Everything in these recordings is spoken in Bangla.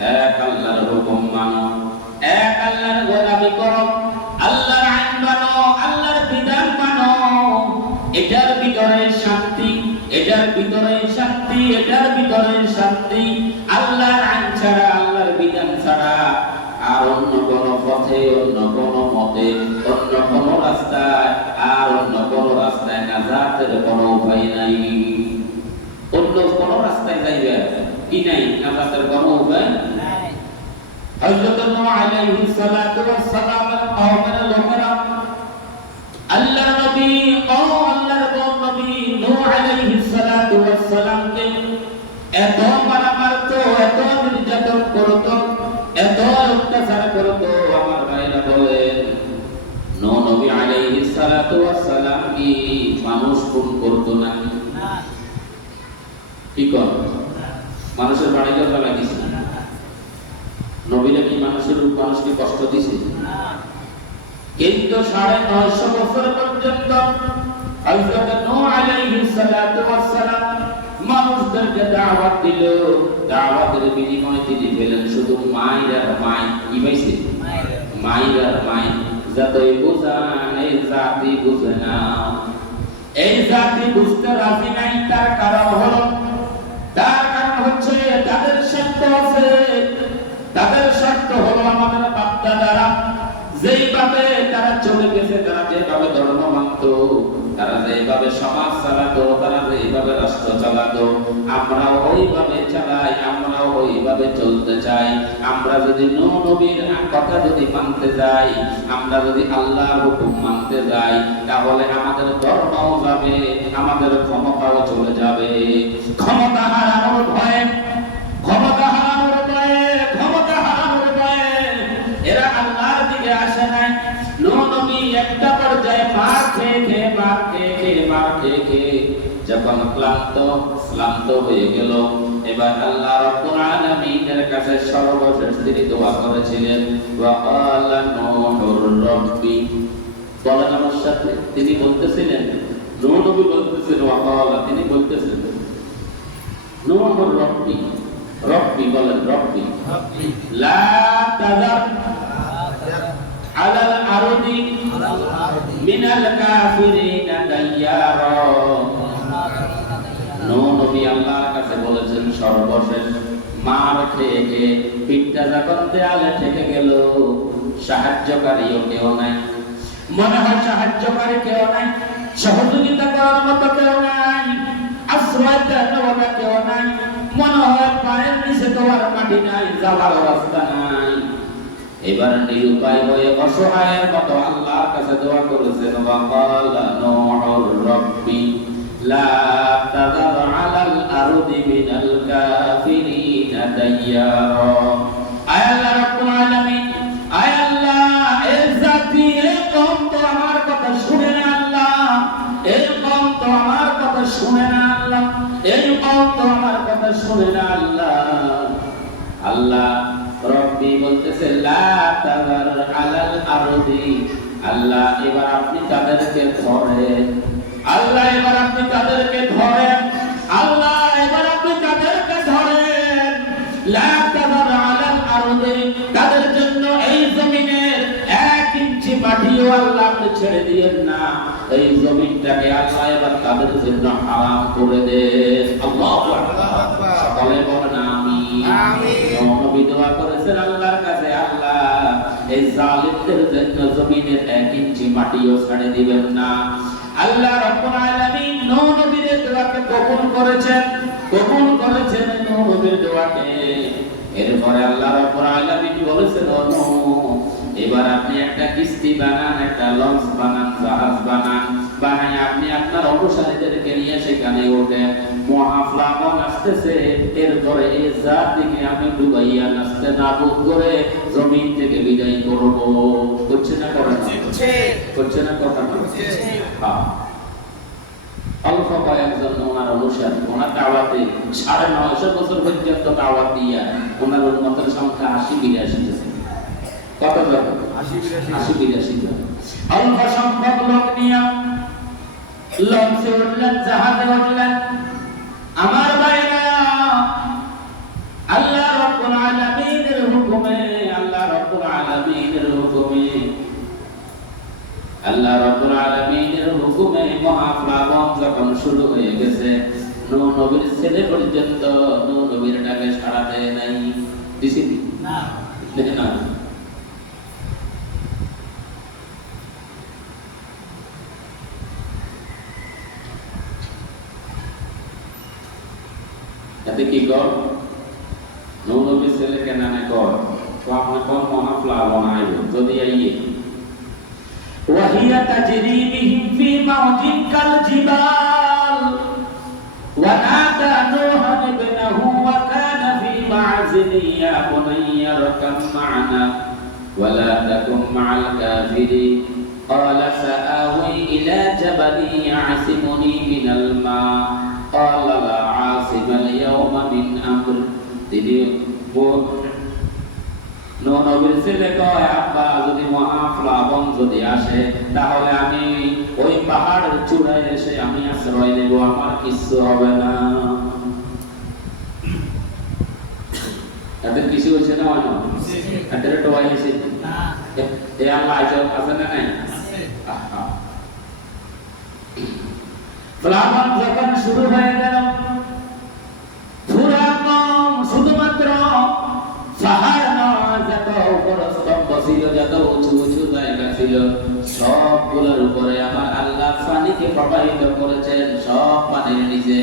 এক আল্লাহর হুকুম মানো, এক আল্লাহর গোলামি করো, আল্লাহর আইন মানো, আল্লাহর বিধান মানো। এটার ভিতরে শান্তি, এটার ভিতরে শান্তি, এটার ভিতরে শান্তি। আল্লাহর আইন ছাড়া, আল্লাহর বিধান ছাড়া আর অন্য কোন পথে, অন্য কোন মতে, অন্য কোন রাস্তায়, আর অন্য কোন রাস্তায় নাজাতের কোন উপায় নাই। অন্য কোন রাস্তায় যাইবে কি নাই, নাজাতের কোন উপায় নাই। হযরত নূহ আলাইহিস সালাতু ওয়াস সালামের কওমের লোকেরা আল্লাহর নবী ও আল্লাহর নবী নূহ আলাইহিস সালাতু ওয়াস সালামকে এত মারা মারতো, এত নির্যাতন করতো, এত অত্যাচার করতো। আমার ভাইরা বলেন, নূহ নবী আলাইহিস সালাতু ওয়াস সালাম কি মানুষ খুন করতো নাকি? না। কি কর? মানুষের বাড়িতে ফেলা দিছে না। নবীরা কি মানুষকে কষ্ট দিছে? না। কিন্তু 950 বছর পর্যন্ত হযরত নূহ আলাইহিস সালাতু ওয়াস সালাম মানুষদেরকে দাওয়াত দিল। দাওয়াতের বিনিময়ে তিনি পেলেন শুধু মায়ের আর মাই। কি পাইছে? মায়ের আর মাই। যতই বুঝান এই জাতি বুঝে না। এই জাতি বুঝতে রাজি নাই। তার কারণ হচ্ছে তাদের স্বার্থ আছে। তাদের স্বার্থ হলো আমাদের বাপ-দাদারা যেইভাবে তারা চলে গেছে, তারা যেভাবে ধর্ম মানত, তারা যেভাবে সমাজ চালাতো, তারা যেভাবে রাষ্ট্র চালাতো, আমরাও ওইভাবে চালাই, আমরাও ওইভাবে চলতে চাই। আমরা যদি নূহ নবীর কথা যদি মানতে যাই, আমরা যদি আল্লাহর হুকুম মানতে যাই, তাহলে আমাদের ধর্মও যাবে, আমাদের ক্ষমতাও চলে যাবে। ক্ষমতা হারানোর ভয়ে, ক্ষমতা হারানোর ভয়ে, ক্ষমতা হারানোর ভয়ে এরা আল্লাহর দিকে আসে নাই। নূহ নবী একটা পর্যায়ে মার খেয়ে যখন ক্লান্ত হয়ে গেল, এবার আল্লাহ রাব্বুল আলামিনের কাছে সর্বশেষ তিনি দোয়া করেছিলেন, ওয়া ক্বালা নূহুর রাব্বি। বলেন আমার সাথে, তিনি বলতেছিলেন, নূহ নবী বলতেছেন, ওয়া ক্বালা, তিনি বলতেছেন, নূহুর রাব্বি, রব্বি বলেন, রব্বি লা তাযার আলাল আরদি মিনাল কাফিরিনা দাইয়ারা। নূহ নবী আল্লাহর কাছে বলেছেন সর্বশেষ মার খেয়ে পিঠটা যখন দেয়ালে ঠেকে গেল, সাহায্যকারীও কেউ নাই। মনে হয় সাহায্যকারী কেউ নাই, সহযোগিতা করার মতো কেউ নাই, আশ্রয় দেওয়ার কেউ নাই। মনে হয় পায়ের নিচে তো আর মাটি নাই, যাওয়ার রাস্তা নাই। এবার নিরুপায় হয়ে অসহায়ের মতো আল্লাহর কাছে দোয়া করেছেন, ওয়া ক্বালা নূহুর রাব্বি লা তাযার আলাল আরদি মিনাল কাফিরিনা দাইয়ারা। আয় আল্লাহ রাব্বুল আলামিন, আয় আল্লাহ, এই জাতি, এই কওম তো আমার কথা শুনে না আল্লাহ, এই কওম তো আমার কথা শুনে না আল্লাহ, এই কওম তো আমার কথা শুনে না আল্লাহ। আল্লাহ রব্বি বলতেছে লা তাযার আলাল আরদি। আল্লাহ এবার আপনি তাদেরকে ধরেন, আল্লাহ এবার আপনি তাদেরকে ধরেন, আল্লাহ এবার আপনি তাদেরকে ধরেন। লা তাযার আলাল আরদি, তাদের জন্য এই জমিনের 1 ইঞ্চি মাটিও আল্লাহ আপনি ছেড়ে দিয়েন না। এই জমিনটাকে আল্লাহ এবার তাদের জন্য হারাম করে দেন। আল্লাহু আকবার। সকলে বলেন আমিন। আমিন। নবী দোয়া করেছেন আল্লাহর কাছে, আল্লাহ এই জালিমদের জন্য জমিনের 1 ইঞ্চি মাটিও ছেড়ে দিবেন না। আল্লাহ রাব্বুল আলামিন নূহ নবীর দোয়াকে কবুল করেছেন নূহ নবীর দোয়াকে। এরপরে আল্লাহ রাব্বুল আলামিন বলেছেন, ও নূহ, এবার আপনি একটা কিস্তি বানান, একটা লঞ্চ বানান, জাহাজ বানান, বানাই আপনি আপনার অনুসারীদেরকে নিয়ে সেখানে ওঠেন। মহাফ্লাবন আসতেছে, এরপরে এই জাতিকে আমি ডুবাইয়া নাস্তে নাবুদ করে জমিন থেকে বিদায় করব। করছে না কথা? করছে না কথা? হ্যাঁ। অল্প কয়েকজন ওনার অনুসারী, ওনার দাওয়াতে 950 বছর পর্যন্ত দাওয়াত দিয়া ওনার উম্মতের সংখ্যা 80-82 জন। কত জন? 80-82 জন। অল্প সংখ্যক লোক নিয়ে লঞ্চে উঠলেন, জাহাজে উঠলেন। আমার ভাইরা, আল্লাহ রাব্বুল আলামিন হুকুমে, আল্লাহ রাব্বুল আলামিনের হুকুমে, আল্লাহ রাব্বুল আলামিনের হুকুমে মহাপ্লাবন যখন শুরু হয়ে গেছে, নূহ নবীর ছেলে পর্যন্ত নূহ নবীর ডাকে সাড়া দেয় নাই। দিছি না, দেখেন না। এতে কি কর নূহ নবীর ছেলেকে নামে কর তো আপনি কোন মহাপ্লাবন আইব যদি আইয়ে وهي تجري بهم في موج كالجبال ونادى نوح ابنه وكان في معزل يا بني اركب معنا ولا تكن مع الكافرين قال سآوي إلى جبل يعصمني من الماء قال لا عاصم اليوم من أمر নূহ নবীর ছেলে কয়, আব্বা যদি মহাপ্লাবন যদি আসে তাহলে আমি ওই পাহাড়ের চূড়ায় এসে আমি আশ্রয় নেব, আমার কিছু হবে না। তাদের কিছু হয়েছে না? হয় না? তাদের টোয়াই হয়েছে না? এ আল্লাহ আইজাব আছে না নাই? প্লাবন যখন শুরু হয়ে গেল, শুধুমাত্র পাহাড় নয়, যত উপর স্তম্ভ ছিল, যত উঁচু উঁচু জায়গা ছিল, সবগুলোর উপরে আমার আল্লাহ পানিকে প্রবাহিত করেছেন। সব পানির নিচে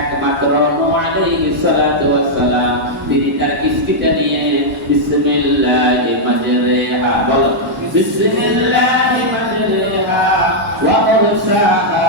একমাত্র নূহ আলাইহিস সালাতু ওয়াস সালাম তিনি তার কিস্তিটা নিয়ে বিসমিল্লাহি মাজরিহা, বল বিসমিল্লাহি মাজরিহা ওয়া মুরসাহা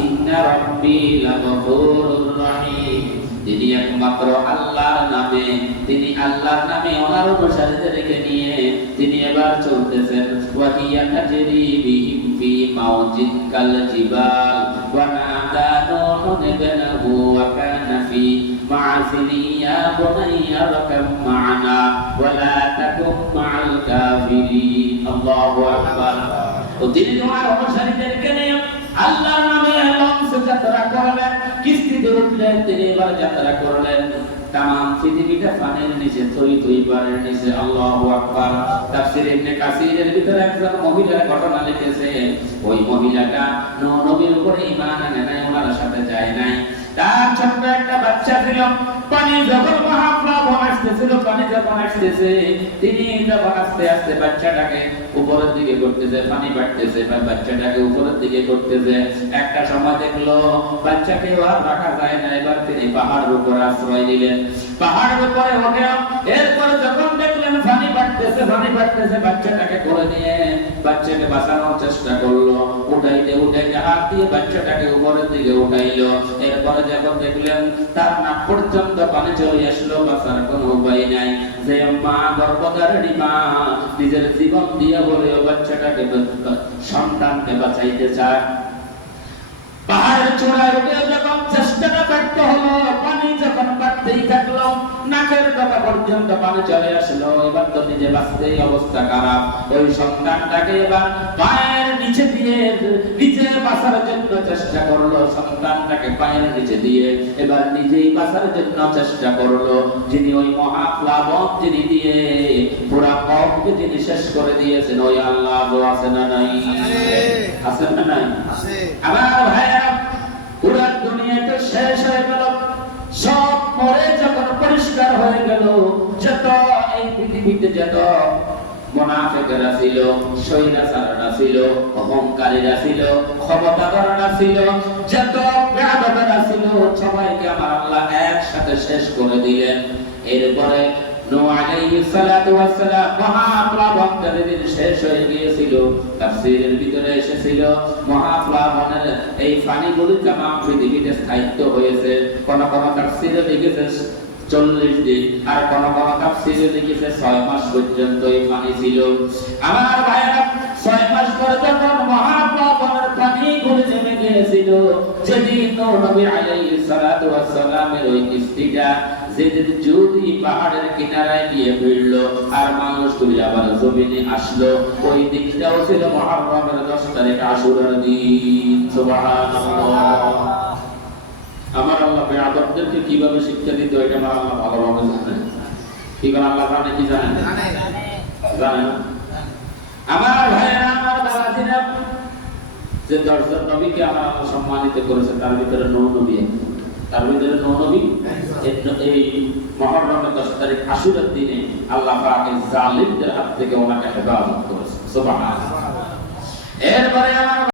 ইন্না রাব্বি লাগফুরুর রহিম। তিনি একমাত্র আল্লাহর নামে, তিনি আল্লাহর নামে ওনার অনুসারীদেরকে নিয়ে তিনি এবার চলতেছেন। ওয়াহিয়া তাজরি বিহিম ফি মাউজিন কাল জিবাল ওয়া নাদা নূহুন ইবনাহু ওয়া কানা ফি মা'সিলি ইয়া বুনাইয়া রাকাব মা'না ওয়া লা তাকুম মা'আল কাফিরিন। আল্লাহু আকবার। তো তিনি ওনার অনুসারীদেরকে নিয়ে আল্লাহর নামে লঞ্চে যাত্রা করলেন, কিস্তিতে উঠলেন, তিনি এবার যাত্রা করলেন। তামাম পৃথিবীটা পানির নিচে, থই থই পানির নিচে। আল্লাহু আকবার। তাফসীর ইবনে কাসিরের ভিতরে একজন মহিলার ঘটনা লিখেছে। ওই মহিলাটা নূহ নবীর উপরে ঈমান আনে নাই, ওনার সাথে যায় নাই। তার ছোট্ট একটা বাচ্চা ছিল। পানি যখন মহাপ্লাবন আসতেছিল, পানি যখন আসতেছে, তিনি যখন আস্তে আস্তে বাচ্চাটাকে উপরের দিকে করতেছে, পানি বাড়তেছে, বাচ্চাটাকে উপরের দিকে করতেছে। একটা সময় দেখলো বাচ্চাকে আর রাখা যায় না, এবার তিনি পাহাড়ের উপর আশ্রয় দিলেন। পাহাড়ের উপরে ওঠে, এরপরে যখন দেখলেন পানি বাড়তেছে, পানি বাড়তেছে, বাচ্চাটাকে করে নিয়ে বাচ্চাকে বাঁচানোর চেষ্টা করলো। উঠাইতে উঠাইতে হাত দিয়ে বাচ্চাটাকে উপরের দিকে উঠাইলো। এরপরে যখন দেখলেন তার নাক পর্যন্ত পানি চলে আসলো, বাঁচার কোনো উপায় নাই। যে মা, গর্ভধারিণী মা, নিজের জীবন দিয়ে বলেও বাচ্চাটাকে, সন্তানকে বাঁচাইতে চায়। পাহাড়ের চূড়ায় উঠে যখন চেষ্টাটা ব্যর্থ হলো, পানি যখন বাড়তেই থাকলো, নাকের ডগা পর্যন্ত পানি চলে আসলো, এবার তো নিজে বাঁচতেই অবস্থা খারাপ। ওই সন্তানটাকে এবার পায়ের নিচে দিয়ে নিজে বাঁচার জন্য চেষ্টা করলো। সন্তানটাকে পায়ের নিচে দিয়ে এবার নিজেই বাঁচার জন্য চেষ্টা করলো। যিনি ওই মহাপ্লাবন যিনি দিয়ে পুরা কওমকে যিনি শেষ করে দিয়েছেন, ওই আল্লাহ আছে না নাই? আছে না নাই? আমার ভাইয়েরা, পুরা দুনিয়াতে শেষ হয়ে গেল, সব মরে যখন পরিষ্কার হয়ে গেল, যত এই পৃথিবীতে যত মুনাফিকরা ছিল, স্বৈরাচাররা ছিল, অহংকারীরা ছিল, ক্ষমতাধররা ছিল, যত বেয়াদবেরা ছিল, সবাইকে আমার আল্লাহ একসাথে শেষ করে দিলেন। এরপরে নূহ আলাইহিস সালাতু ওয়াস সালাম মহাপ্লাবন যেদিন শেষ হয়ে গিয়েছিল, তাফসীরের ভিতরে এসেছিল মহাপ্লাবনের এই পানিগুলি তামাম পৃথিবীতে স্থায়িত্ব হয়েছে। কোন কোন তাফসীরে লিখেছে 40 দিন, আর কোন কোন তাফসীরে লিখেছে 6 মাস পর্যন্ত এই পানি ছিল। আমার ভাইরা, 6 মাস পরে যখন মহাপ্লাবনের পানিগুলি নেমে গিয়েছিল, যেদিন নূহ নবী আলাইহিস সালাতু ওয়াস সালামের ওই কিস্তিটা যেদিন যদি পাহাড়ের কিনারায় গিয়ে ভিড়লো আর মানুষগুলি আবার জমিনে আসলো, ওই দিনটাও ছিল মুহররমের 10 তারিখ, আশুরার দিন। সুবহানাল্লাহ। আমার আল্লাহ বেয়াদবদেরকে কিভাবে শিক্ষা দিত, এটা আমার আল্লাহ ভালোভাবে জানেন। কি করে আল্লাহ জানে কি জানেন? জানেন। আমার ভাইয়েরা, আমার বাবাজিরা, যে 10 জন নবীকে আমার আল্লাহ সম্মানিত করেছে তার ভিতরে নৌ নবী, তার ভিতরে নৌ নবী। এই মুহররমের 10 তারিখ আশুরার দিনে আল্লাহ পাক এই জালিমদের হাত থেকে ওনাকে হেফাজত করেছে। সুবহানাল্লাহ। এরপরে আমার